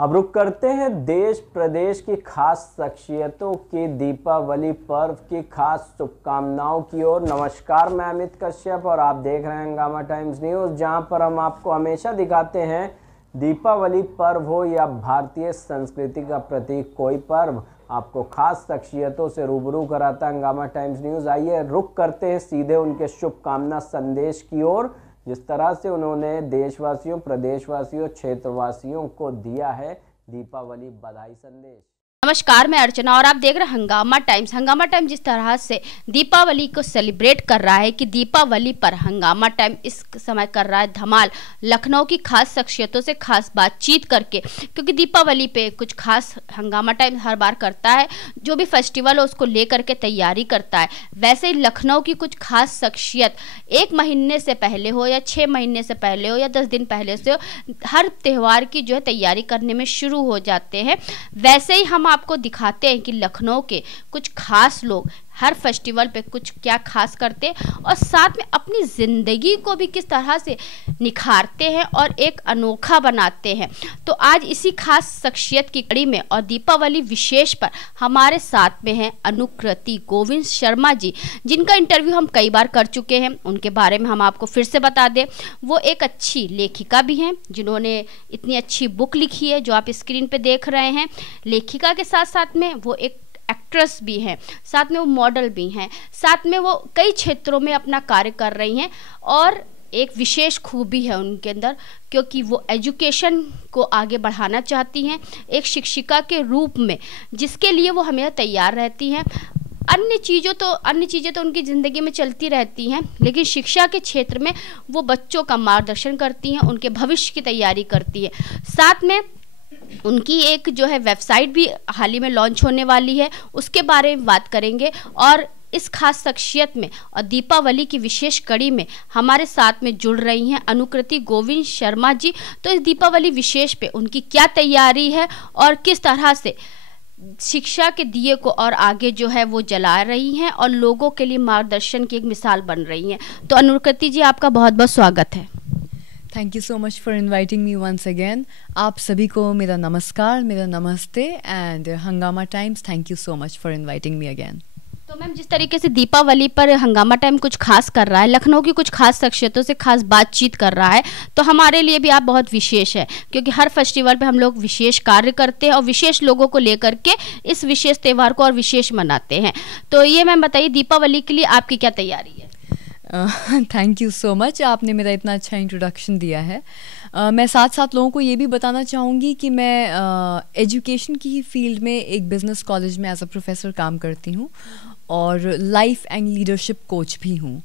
अब रुक करते हैं देश प्रदेश की खास शख्सियतों की दीपावली पर्व की खास शुभकामनाओं की ओर। नमस्कार, मैं अमित कश्यप और आप देख रहे हैं हंगामा टाइम्स न्यूज़, जहां पर हम आपको हमेशा दिखाते हैं दीपावली पर्व हो या भारतीय संस्कृति का प्रतीक कोई पर्व, आपको खास शख्सियतों से रूबरू कराता है हंगामा टाइम्स न्यूज़। आइए रुक करते हैं सीधे उनके शुभकामना संदेश की ओर, जिस तरह से उन्होंने देशवासियों, प्रदेशवासियों, क्षेत्रवासियों को दिया है दीपावली बधाई संदेश। नमस्कार, मैं अर्चना और आप देख रहे हैं हंगामा टाइम्स। हंगामा टाइम्स जिस तरह से दीपावली को सेलिब्रेट कर रहा है कि दीपावली पर हंगामा टाइम इस समय कर रहा है धमाल, लखनऊ की खास शख्सियतों से खास बातचीत करके, क्योंकि दीपावली पे कुछ खास हंगामा टाइम हर बार करता है, जो भी फेस्टिवल हो उसको लेकर के तैयारी करता है। वैसे ही लखनऊ की कुछ खास शख्सियत 1 महीने से पहले हो या 6 महीने से पहले हो या 10 दिन पहले से हो, हर त्यौहार की जो है तैयारी करने में शुरू हो जाते हैं। वैसे ही हम आपको दिखाते हैं कि लखनऊ के कुछ खास लोग हर फेस्टिवल पे कुछ क्या खास करते हैं और साथ में अपनी ज़िंदगी को भी किस तरह से निखारते हैं और एक अनोखा बनाते हैं। तो आज इसी खास शख्सियत की कड़ी में और दीपावली विशेष पर हमारे साथ में हैं अनुकृति गोविंद शर्मा जी, जिनका इंटरव्यू हम कई बार कर चुके हैं। उनके बारे में हम आपको फिर से बता दें, वो एक अच्छी लेखिका भी हैं, जिन्होंने इतनी अच्छी बुक लिखी है जो आप स्क्रीन पे देख रहे हैं। लेखिका के साथ साथ में वो एक एक्ट्रेस भी हैं, साथ में वो मॉडल भी हैं, साथ में वो कई क्षेत्रों में अपना कार्य कर रही हैं। और एक विशेष खूबी है उनके अंदर, क्योंकि वो एजुकेशन को आगे बढ़ाना चाहती हैं एक शिक्षिका के रूप में, जिसके लिए वो हमेशा तैयार रहती हैं। अन्य चीज़ें तो उनकी ज़िंदगी में चलती रहती हैं, लेकिन शिक्षा के क्षेत्र में वो बच्चों का मार्गदर्शन करती हैं, उनके भविष्य की तैयारी करती है। साथ में उनकी एक जो है वेबसाइट भी हाल ही में लॉन्च होने वाली है, उसके बारे में बात करेंगे। और इस खास शख्सियत में और दीपावली की विशेष कड़ी में हमारे साथ में जुड़ रही हैं अनुकृति गोविंद शर्मा जी। तो इस दीपावली विशेष पे उनकी क्या तैयारी है और किस तरह से शिक्षा के दिए को और आगे जो है वो जला रही हैं और लोगों के लिए मार्गदर्शन की एक मिसाल बन रही हैं। तो अनुकृति जी, आपका बहुत बहुत स्वागत है। Thank you so much for inviting me once again. आप सभी को मेरा नमस्कार, मेरा नमस्ते and Hungama Times, thank you so much for inviting me again. तो मैम, जिस तरीके से दीपावली पर हंगामा टाइम कुछ खास कर रहा है, लखनऊ की कुछ खास शख्सियतों से खास बातचीत कर रहा है, तो हमारे लिए भी आप बहुत विशेष है, क्योंकि हर फेस्टिवल पे हम लोग विशेष कार्य करते हैं और विशेष लोगों को लेकर के इस विशेष त्यौहार को और विशेष मनाते हैं। तो ये मैम बताइए, दीपावली के लिए आपकी क्या तैयारी है? थैंक यू सो मच, आपने मेरा इतना अच्छा इंट्रोडक्शन दिया है। मैं साथ साथ लोगों को ये भी बताना चाहूँगी कि मैं एजुकेशन की ही फील्ड में एक बिज़नेस कॉलेज में एज अ प्रोफेसर काम करती हूँ और लाइफ एंड लीडरशिप कोच भी हूँ।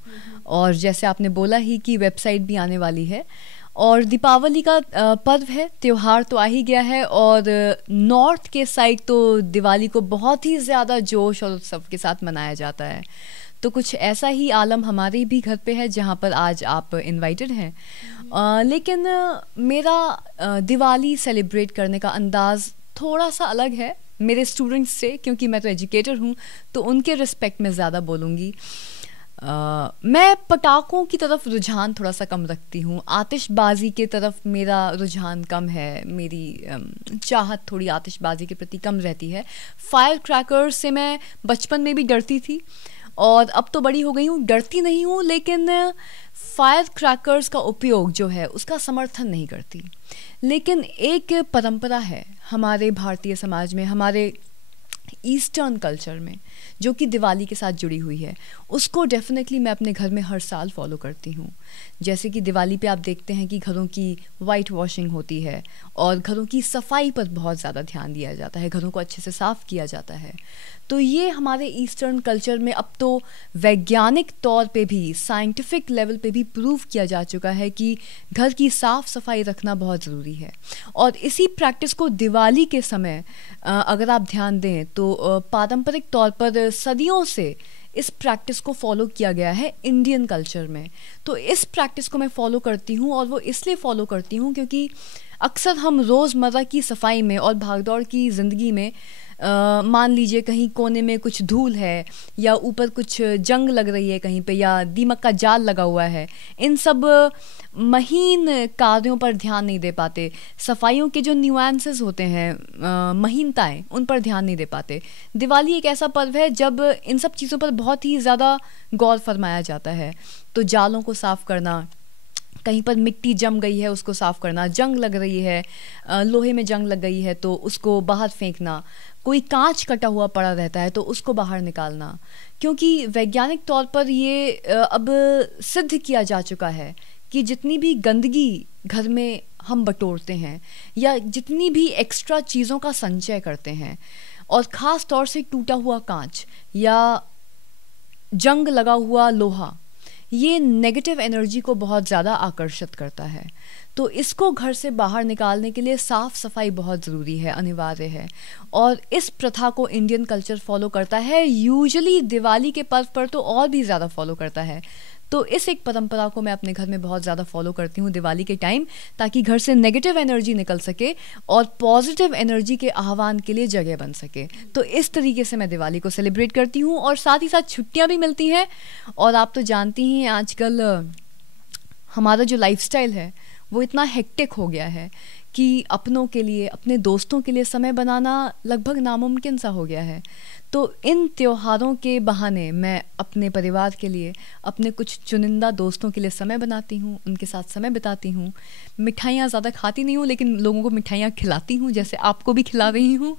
और जैसे आपने बोला ही कि वेबसाइट भी आने वाली है और दीपावली का पर्व है, त्यौहार तो आ ही गया है। और नॉर्थ के साइड तो दिवाली को बहुत ही ज़्यादा जोश और उत्सव के साथ मनाया जाता है। तो कुछ ऐसा ही आलम हमारे भी घर पे है, जहाँ पर आज आप इनवाइटेड हैं। लेकिन मेरा दिवाली सेलिब्रेट करने का अंदाज़ थोड़ा सा अलग है मेरे स्टूडेंट्स से, क्योंकि मैं तो एजुकेटर हूँ, तो उनके रिस्पेक्ट में ज़्यादा बोलूँगी। मैं पटाखों की तरफ रुझान थोड़ा सा कम रखती हूँ, आतिशबाजी के तरफ मेरा रुझान कम है, मेरी चाहत थोड़ी आतिशबाजी के प्रति कम रहती है। फायर क्रैकर्स से मैं बचपन में भी डरती थी और अब तो बड़ी हो गई हूँ, डरती नहीं हूँ, लेकिन फायर क्रैकर्स का उपयोग जो है उसका समर्थन नहीं करती। लेकिन एक परंपरा है हमारे भारतीय समाज में, हमारे ईस्टर्न कल्चर में, जो कि दिवाली के साथ जुड़ी हुई है, उसको डेफिनेटली मैं अपने घर में हर साल फॉलो करती हूँ। जैसे कि दिवाली पे आप देखते हैं कि घरों की वाइट वॉशिंग होती है और घरों की सफाई पर बहुत ज़्यादा ध्यान दिया जाता है, घरों को अच्छे से साफ़ किया जाता है। तो ये हमारे ईस्टर्न कल्चर में अब तो वैज्ञानिक तौर पे भी, साइंटिफिक लेवल पे भी प्रूव किया जा चुका है कि घर की साफ़ सफाई रखना बहुत ज़रूरी है। और इसी प्रैक्टिस को दिवाली के समय अगर आप ध्यान दें तो पारंपरिक तौर पर सदियों से इस प्रैक्टिस को फॉलो किया गया है इंडियन कल्चर में। तो इस प्रैक्टिस को मैं फॉलो करती हूँ और वो इसलिए फॉलो करती हूँ क्योंकि अक्सर हम रोज़मर्रा की सफाई में और भागदौड़ की ज़िंदगी में मान लीजिए कहीं कोने में कुछ धूल है या ऊपर कुछ जंग लग रही है कहीं पे या दीमक का जाल लगा हुआ है, इन सब महीन कार्यों पर ध्यान नहीं दे पाते। सफाइयों के जो न्यूएंसेस होते हैं, महीनताएं, उन पर ध्यान नहीं दे पाते। दिवाली एक ऐसा पर्व है जब इन सब चीज़ों पर बहुत ही ज़्यादा गौर फरमाया जाता है। तो जालों को साफ़ करना, कहीं पर मिट्टी जम गई है उसको साफ़ करना, जंग लग रही है, लोहे में जंग लग गई है तो उसको बाहर फेंकना, कोई कांच कटा हुआ पड़ा रहता है तो उसको बाहर निकालना। क्योंकि वैज्ञानिक तौर पर ये अब सिद्ध किया जा चुका है कि जितनी भी गंदगी घर में हम बटोरते हैं या जितनी भी एक्स्ट्रा चीज़ों का संचय करते हैं, और ख़ास तौर से टूटा हुआ कांच या जंग लगा हुआ लोहा, ये नेगेटिव एनर्जी को बहुत ज़्यादा आकर्षित करता है। तो इसको घर से बाहर निकालने के लिए साफ़ सफाई बहुत ज़रूरी है, अनिवार्य है। और इस प्रथा को इंडियन कल्चर फॉलो करता है, यूजुअली दिवाली के पर्व पर तो और भी ज़्यादा फॉलो करता है। तो इस एक परंपरा को मैं अपने घर में बहुत ज़्यादा फॉलो करती हूँ दिवाली के टाइम, ताकि घर से नेगेटिव एनर्जी निकल सके और पॉजिटिव एनर्जी के आह्वान के लिए जगह बन सके। तो इस तरीके से मैं दिवाली को सेलिब्रेट करती हूँ। और साथ ही साथ छुट्टियाँ भी मिलती हैं। और आप तो जानती हैं आजकल हमारा जो लाइफस्टाइल है वो इतना हेक्टिक हो गया है कि अपनों के लिए, अपने दोस्तों के लिए समय बनाना लगभग नामुमकिन सा हो गया है। तो इन त्योहारों के बहाने मैं अपने परिवार के लिए, अपने कुछ चुनिंदा दोस्तों के लिए समय बनाती हूँ, उनके साथ समय बिताती हूँ। मिठाइयाँ ज़्यादा खाती नहीं हूँ, लेकिन लोगों को मिठाइयाँ खिलाती हूँ, जैसे आपको भी खिला रही हूँ।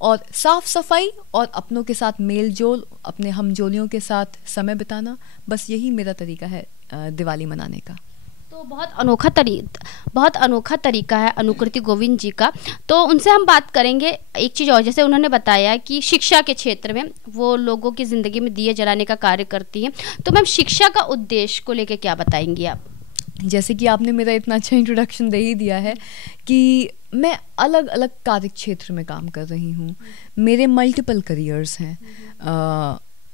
और साफ़ सफाई और अपनों के साथ मेल जोल, अपने हमजोलियों के साथ समय बिताना, बस यही मेरा तरीका है दिवाली मनाने का। तो बहुत अनोखा तरीका है अनुकृति गोविंद जी का। तो उनसे हम बात करेंगे एक चीज़ और, जैसे उन्होंने बताया कि शिक्षा के क्षेत्र में वो लोगों की ज़िंदगी में दिए जलाने का कार्य करती हैं। तो मैम, शिक्षा का उद्देश्य को लेकर क्या बताएंगी आप? जैसे कि आपने मेरा इतना अच्छा इंट्रोडक्शन दे ही दिया है कि मैं अलग अलग कार्य क्षेत्र में काम कर रही हूँ। मेरे मल्टीपल करियर्स हैं।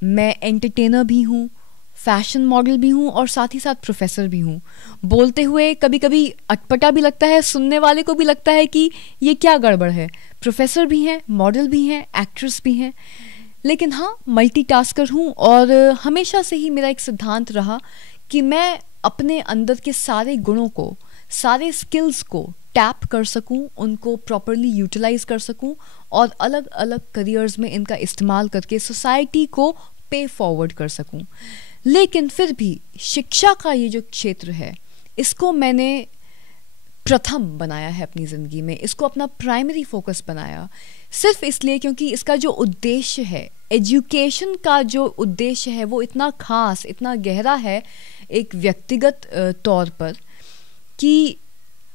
मैं एंटरटेनर भी हूँ, फैशन मॉडल भी हूँ और साथ ही साथ प्रोफेसर भी हूँ। बोलते हुए कभी कभी अटपटा भी लगता है, सुनने वाले को भी लगता है कि ये क्या गड़बड़ है। प्रोफेसर भी हैं, मॉडल भी हैं, एक्ट्रेस भी हैं, लेकिन हाँ, मल्टीटास्कर हूँ। और हमेशा से ही मेरा एक सिद्धांत रहा कि मैं अपने अंदर के सारे गुणों को, सारे स्किल्स को टैप कर सकूं, उनको प्रॉपरली यूटिलाइज कर सकूं और अलग अलग करियर्स में इनका इस्तेमाल करके सोसाइटी को पे फॉरवर्ड कर सकूं। लेकिन फिर भी शिक्षा का ये जो क्षेत्र है, इसको मैंने प्रथम बनाया है अपनी ज़िंदगी में, इसको अपना प्राइमरी फोकस बनाया, सिर्फ इसलिए क्योंकि इसका जो उद्देश्य है, एजुकेशन का जो उद्देश्य है, वो इतना खास, इतना गहरा है एक व्यक्तिगत तौर पर, कि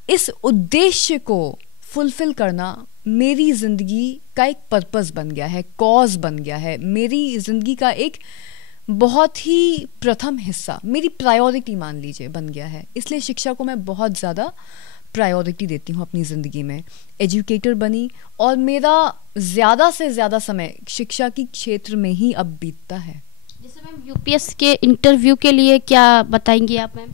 इस उद्देश्य को फुलफिल करना मेरी ज़िंदगी का एक पर्पस बन गया है, कॉज बन गया है, मेरी ज़िंदगी का एक बहुत ही प्रथम हिस्सा, मेरी प्रायोरिटी मान लीजिए बन गया है। इसलिए शिक्षा को मैं बहुत ज़्यादा प्रायोरिटी देती हूँ अपनी ज़िंदगी में। एजुकेटर बनी और मेरा ज़्यादा से ज़्यादा समय शिक्षा की क्षेत्र में ही अब बीतता है। जैसे मैम, यूपीएससी के इंटरव्यू के लिए क्या बताएंगी आप मैम?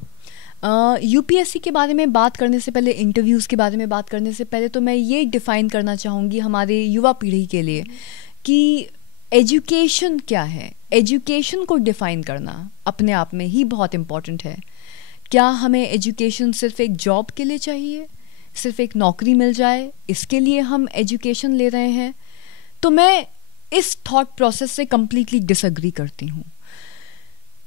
यूपीएससी के बारे में बात करने से पहले, इंटरव्यूज़ के बारे में बात करने से पहले तो मैं ये डिफ़ाइन करना चाहूँगी हमारे युवा पीढ़ी के लिए कि एजुकेशन क्या है। एजुकेशन को डिफ़ाइन करना अपने आप में ही बहुत इम्पॉर्टेंट है। क्या हमें एजुकेशन सिर्फ एक जॉब के लिए चाहिए, सिर्फ एक नौकरी मिल जाए इसके लिए हम एजुकेशन ले रहे हैं? तो मैं इस थॉट प्रोसेस से कम्प्लीटली डिसएग्री करती हूँ।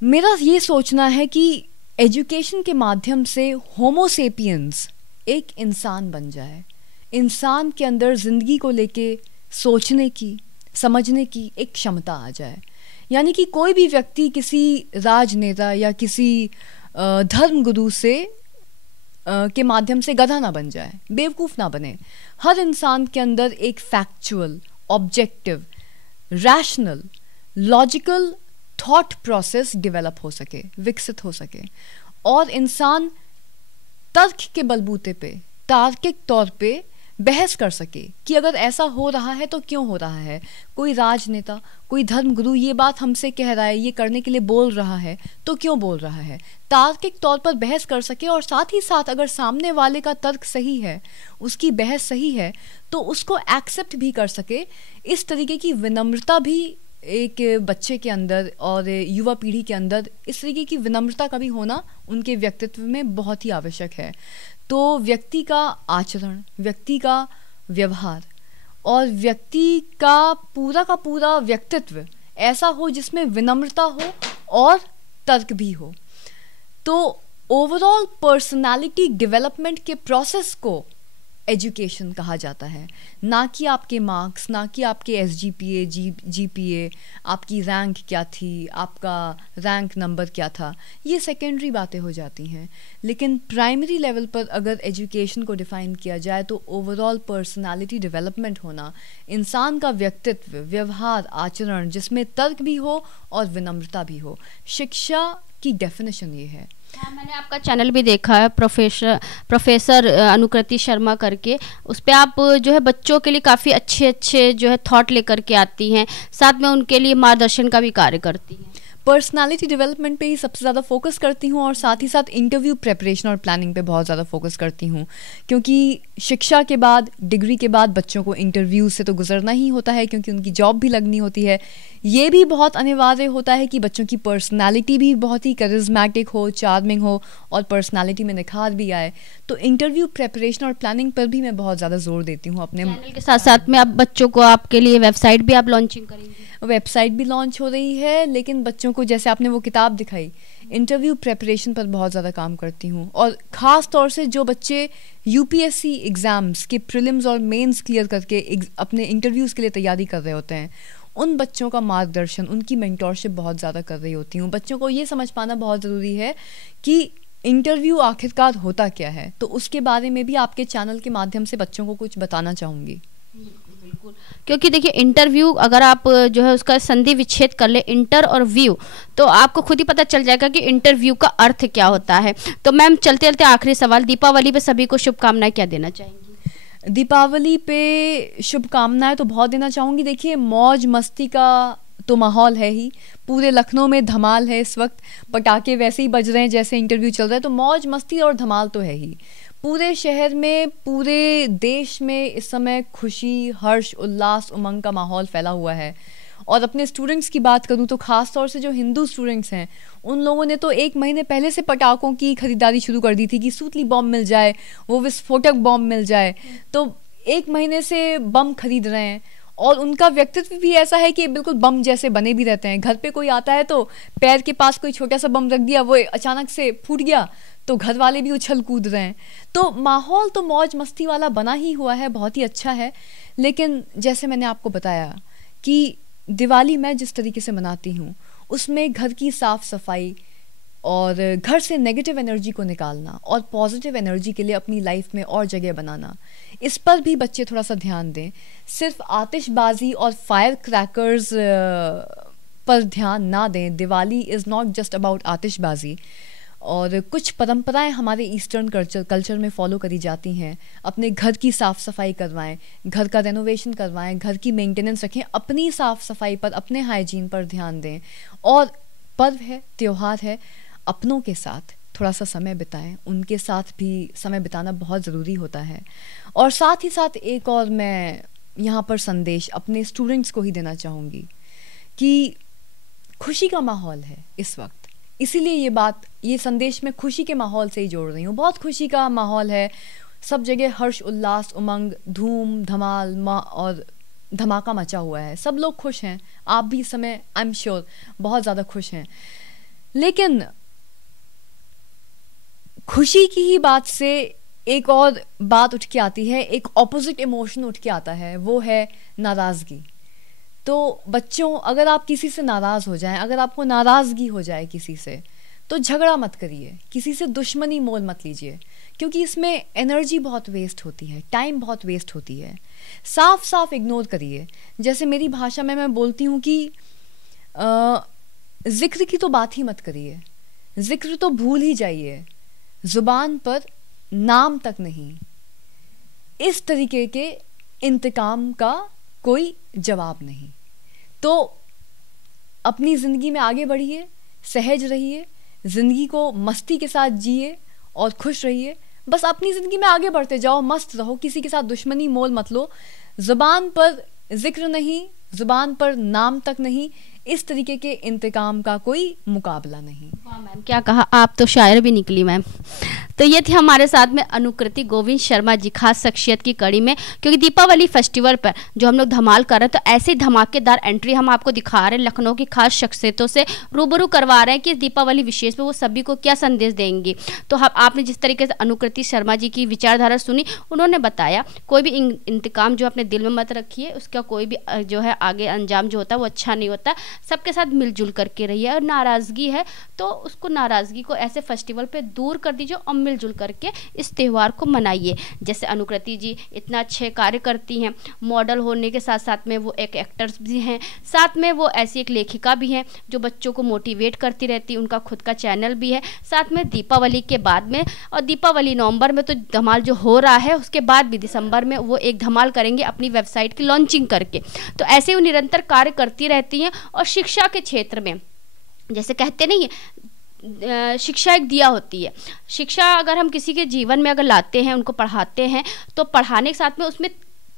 मेरा ये सोचना है कि एजुकेशन के माध्यम से होमो सेपियंस एक इंसान बन जाए, इंसान के अंदर ज़िंदगी को लेके सोचने की, समझने की एक क्षमता आ जाए। यानी कि कोई भी व्यक्ति किसी राजनेता या किसी धर्मगुरु से के माध्यम से गधा ना बन जाए, बेवकूफ़ ना बने। हर इंसान के अंदर एक factual, objective, rational, logical thought process develop हो सके, विकसित हो सके, और इंसान तर्क के बलबूते पे, तार्किक तौर पे बहस कर सके कि अगर ऐसा हो रहा है तो क्यों हो रहा है, कोई राजनेता, कोई धर्मगुरु ये बात हमसे कह रहा है, ये करने के लिए बोल रहा है, तो क्यों बोल रहा है, तार्किक तौर पर बहस कर सके। और साथ ही साथ अगर सामने वाले का तर्क सही है, उसकी बहस सही है, तो उसको एक्सेप्ट भी कर सके। इस तरीके की विनम्रता भी एक बच्चे के अंदर और युवा पीढ़ी के अंदर, इस तरीके की विनम्रता का भी होना उनके व्यक्तित्व में बहुत ही आवश्यक है। तो व्यक्ति का आचरण, व्यक्ति का व्यवहार और व्यक्ति का पूरा व्यक्तित्व ऐसा हो जिसमें विनम्रता हो और तर्क भी हो। तो ओवरऑल पर्सनालिटी डेवलपमेंट के प्रोसेस को एजुकेशन कहा जाता है, ना कि आपके मार्क्स, ना कि आपके SGPA, GPA, आपकी रैंक क्या थी, आपका रैंक नंबर क्या था, ये सेकेंडरी बातें हो जाती हैं। लेकिन प्राइमरी लेवल पर अगर एजुकेशन को डिफ़ाइन किया जाए तो ओवरऑल पर्सनालिटी डेवलपमेंट होना, इंसान का व्यक्तित्व, व्यवहार, आचरण जिसमें तर्क भी हो और विनम्रता भी हो, शिक्षा की डेफिनेशन ये है। हाँ, मैंने आपका चैनल भी देखा है, प्रोफेसर अनुकृति शर्मा करके। उस पर आप जो है बच्चों के लिए काफ़ी अच्छे जो है थॉट लेकर के आती हैं, साथ में उनके लिए मार्गदर्शन का भी कार्य करती हैं। पर्सनालिटी डेवलपमेंट पे ही सबसे ज़्यादा फोकस करती हूँ और साथ ही साथ इंटरव्यू प्रेपरेशन और प्लानिंग पे बहुत ज़्यादा फोकस करती हूँ, क्योंकि शिक्षा के बाद, डिग्री के बाद बच्चों को इंटरव्यू से तो गुजरना ही होता है, क्योंकि उनकी जॉब भी लगनी होती है। ये भी बहुत अनिवार्य होता है कि बच्चों की पर्सनालिटी भी बहुत ही करिज्मेटिक हो, चार्मिंग हो और पर्सनालिटी में निखार भी आए। तो इंटरव्यू प्रेपरेशन और प्लानिंग पर भी मैं बहुत ज़्यादा जोर देती हूँ अपने चैनल के साथ साथ में। अब बच्चों को आपके लिए वेबसाइट भी आप लॉन्चिंग करेंगे? वेबसाइट भी लॉन्च हो रही है, लेकिन बच्चों को जैसे आपने वो किताब दिखाई, इंटरव्यू प्रेपरेशन पर बहुत ज़्यादा काम करती हूँ। और ख़ास तौर से जो बच्चे UPSC एग्ज़ाम्स के प्रीलिम्स और मेंस क्लियर करके अपने इंटरव्यूज़ के लिए तैयारी कर रहे होते हैं, उन बच्चों का मार्गदर्शन, उनकी मेंटोरशिप बहुत ज़्यादा कर रही होती हूँ। बच्चों को ये समझ पाना बहुत ज़रूरी है कि इंटरव्यू आखिरकार होता क्या है, तो उसके बारे में भी आपके चैनल के माध्यम से बच्चों को कुछ बताना चाहूँगी। बिल्कुल, क्योंकि देखिए इंटरव्यू अगर आप जो है उसका संधि विच्छेद कर ले, इंटर और व्यू, तो आपको खुद ही पता चल जाएगा कि इंटरव्यू का अर्थ क्या होता है। तो मैम चलते चलते आखिरी सवाल, दीपावली पे सभी को शुभकामनाएं क्या देना चाहेंगी? दीपावली पे शुभकामनाएं तो बहुत देना चाहूँगी। देखिए, मौज मस्ती का तो माहौल है ही, पूरे लखनऊ में धमाल है इस वक्त, पटाखे वैसे ही बज रहे हैं जैसे इंटरव्यू चल रहा है, तो मौज मस्ती और धमाल तो है ही। पूरे शहर में, पूरे देश में इस समय खुशी, हर्ष, उल्लास, उमंग का माहौल फैला हुआ है। और अपने स्टूडेंट्स की बात करूं तो ख़ास तौर से जो हिंदू स्टूडेंट्स हैं, उन लोगों ने तो 1 महीने पहले से पटाखों की खरीदारी शुरू कर दी थी कि सूतली बम मिल जाए, वो विस्फोटक बम मिल जाए, तो 1 महीने से बम खरीद रहे हैं। और उनका व्यक्तित्व भी ऐसा है कि बिल्कुल बम जैसे बने भी रहते हैं। घर पे कोई आता है तो पैर के पास कोई छोटा सा बम रख दिया, वो अचानक से फूट गया तो घर वाले भी उछल कूद रहे हैं। तो माहौल तो मौज मस्ती वाला बना ही हुआ है, बहुत ही अच्छा है। लेकिन जैसे मैंने आपको बताया कि दिवाली मैं जिस तरीके से मनाती हूँ, उसमें घर की साफ़ सफाई और घर से नेगेटिव एनर्जी को निकालना और पॉजिटिव एनर्जी के लिए अपनी लाइफ में और जगह बनाना, इस पर भी बच्चे थोड़ा सा ध्यान दें। सिर्फ आतिशबाजी और फायर क्रैकर्स पर ध्यान ना दें। Diwali is not just about आतिशबाजी। और कुछ परंपराएं हमारे ईस्टर्न कल्चर में फॉलो करी जाती हैं। अपने घर की साफ़ सफाई करवाएं, घर का रेनोवेशन करवाएं, घर की मेंटेनेंस रखें, अपनी साफ़ सफाई पर, अपने हाइजीन पर ध्यान दें। और पर्व है, त्यौहार है, अपनों के साथ थोड़ा सा समय बिताएं, उनके साथ भी समय बिताना बहुत ज़रूरी होता है। और साथ ही साथ एक और मैं यहाँ पर संदेश अपने स्टूडेंट्स को ही देना चाहूँगी कि खुशी का माहौल है इस वक्त, इसीलिए ये संदेश मैं खुशी के माहौल से ही जोड़ रही हूँ। बहुत खुशी का माहौल है, सब जगह हर्ष, उल्लास, उमंग, धूम धमाल और धमाका मचा हुआ है, सब लोग खुश हैं। आप भी इस समय आई एम श्योर बहुत ज़्यादा खुश हैं। लेकिन खुशी की ही बात से एक और बात उठ के आती है, एक ऑपोजिट इमोशन उठ के आता है, वो है नाराज़गी। तो बच्चों, अगर आप किसी से नाराज़ हो जाएं, अगर आपको नाराज़गी हो जाए किसी से, तो झगड़ा मत करिए, किसी से दुश्मनी मोल मत लीजिए, क्योंकि इसमें एनर्जी बहुत वेस्ट होती है, टाइम बहुत वेस्ट होती है। साफ साफ इग्नोर करिए। जैसे मेरी भाषा में मैं बोलती हूँ कि जिक्र की तो बात ही मत करिए, जिक्र तो भूल ही जाइए, ज़ुबान पर नाम तक नहीं। इस तरीके के इंतकाम का कोई जवाब नहीं। तो अपनी ज़िंदगी में आगे बढ़िए, सहज रहिए, ज़िंदगी को मस्ती के साथ जिए और खुश रहिए। बस अपनी ज़िंदगी में आगे बढ़ते जाओ, मस्त रहो, किसी के साथ दुश्मनी मोल मत लो। ज़ुबान पर जिक्र नहीं, ज़ुबान पर नाम तक नहीं, इस तरीके के इंतकाम का कोई मुकाबला नहीं। वाह मैम, क्या कहा, आप तो शायर भी निकली मैम। तो ये थी हमारे साथ में अनुकृति गोविंद शर्मा जी, खास शख्सियत की कड़ी में, क्योंकि दीपावली फेस्टिवल पर जो हम लोग धमाल कर रहे हैं, तो ऐसी धमाकेदार एंट्री हम आपको दिखा रहे हैं, लखनऊ की खास शख्सियतों से रूबरू करवा रहे हैं कि दीपावली विशेष में वो सभी को क्या संदेश देंगी। तो आपने जिस तरीके से अनुकृति शर्मा जी की विचारधारा सुनी, उन्होंने बताया कोई भी इंतकाम जो अपने दिल में मत रखिए, उसका कोई भी जो है आगे अंजाम जो होता है वो अच्छा नहीं होता। सबके साथ मिलजुल करके रहिए, और नाराज़गी है तो उसको, नाराज़गी को ऐसे फेस्टिवल पे दूर कर दीजिए और मिलजुल करके इस त्यौहार को मनाइए। जैसे अनुकृति जी इतना अच्छे कार्य करती हैं, मॉडल होने के साथ साथ में वो एक एक्टर्स भी हैं, साथ में वो ऐसी एक लेखिका भी हैं जो बच्चों को मोटिवेट करती रहती है, उनका खुद का चैनल भी है। साथ में दीपावली के बाद में, और दीपावली नवंबर में तो धमाल जो हो रहा है, उसके बाद भी दिसंबर में वो एक धमाल करेंगे अपनी वेबसाइट की लॉन्चिंग करके। तो ऐसे वो निरंतर कार्य करती रहती हैं। और शिक्षा के क्षेत्र में, जैसे कहते नहीं है, शिक्षा एक दिया होती है। शिक्षा अगर हम किसी के जीवन में अगर लाते हैं, उनको पढ़ाते हैं, तो पढ़ाने के साथ में उसमें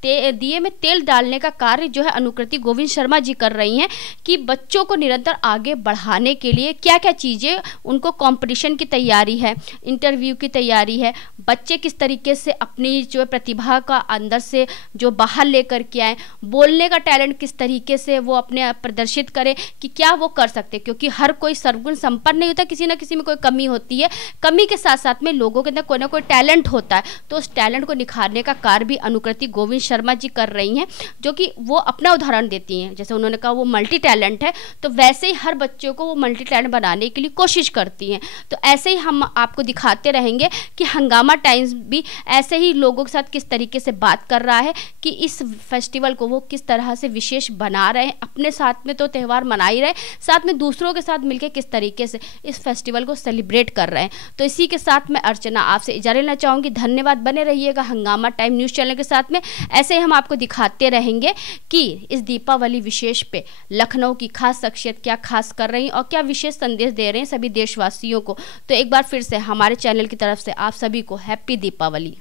दिए में तेल डालने का कार्य जो है अनुकृति गोविंद शर्मा जी कर रही हैं, कि बच्चों को निरंतर आगे बढ़ाने के लिए क्या क्या चीज़ें, उनको कंपटीशन की तैयारी है, इंटरव्यू की तैयारी है, बच्चे किस तरीके से अपनी जो प्रतिभा का अंदर से जो बाहर लेकर के आए, बोलने का टैलेंट किस तरीके से वो अपने प्रदर्शित करें कि क्या वो कर सकते, क्योंकि हर कोई सर्वगुण संपन्न नहीं होता, किसी न किसी में कोई कमी होती है। कमी के साथ साथ में लोगों के अंदर कोई ना कोई टैलेंट होता है, तो उस टैलेंट को निखारने का कार्य भी अनुकृति गोविंद शर्मा जी कर रही हैं, जो कि वो अपना उदाहरण देती हैं। जैसे उन्होंने कहा वो मल्टी टैलेंट है, तो वैसे ही हर बच्चों को वो मल्टी टैलेंट बनाने के लिए कोशिश करती हैं। तो ऐसे ही हम आपको दिखाते रहेंगे कि हंगामा टाइम्स भी ऐसे ही लोगों के साथ किस तरीके से बात कर रहा है, कि इस फेस्टिवल को वो किस तरह से विशेष बना रहे हैं, अपने साथ में तो त्यौहार मना ही रहे, साथ में दूसरों के साथ मिलकर किस तरीके से इस फेस्टिवल को सेलिब्रेट कर रहे हैं। तो इसी के साथ मैं अर्चना आपसे इजाज़त लेना चाहूँगी। धन्यवाद, बने रहिएगा हंगामा टाइम न्यूज़ चैनल के साथ में। ऐसे ही हम आपको दिखाते रहेंगे कि इस दीपावली विशेष पे लखनऊ की खास शख्सियत क्या खास कर रही हैं और क्या विशेष संदेश दे रहे हैं सभी देशवासियों को। तो एक बार फिर से हमारे चैनल की तरफ से आप सभी को हैप्पी दीपावली।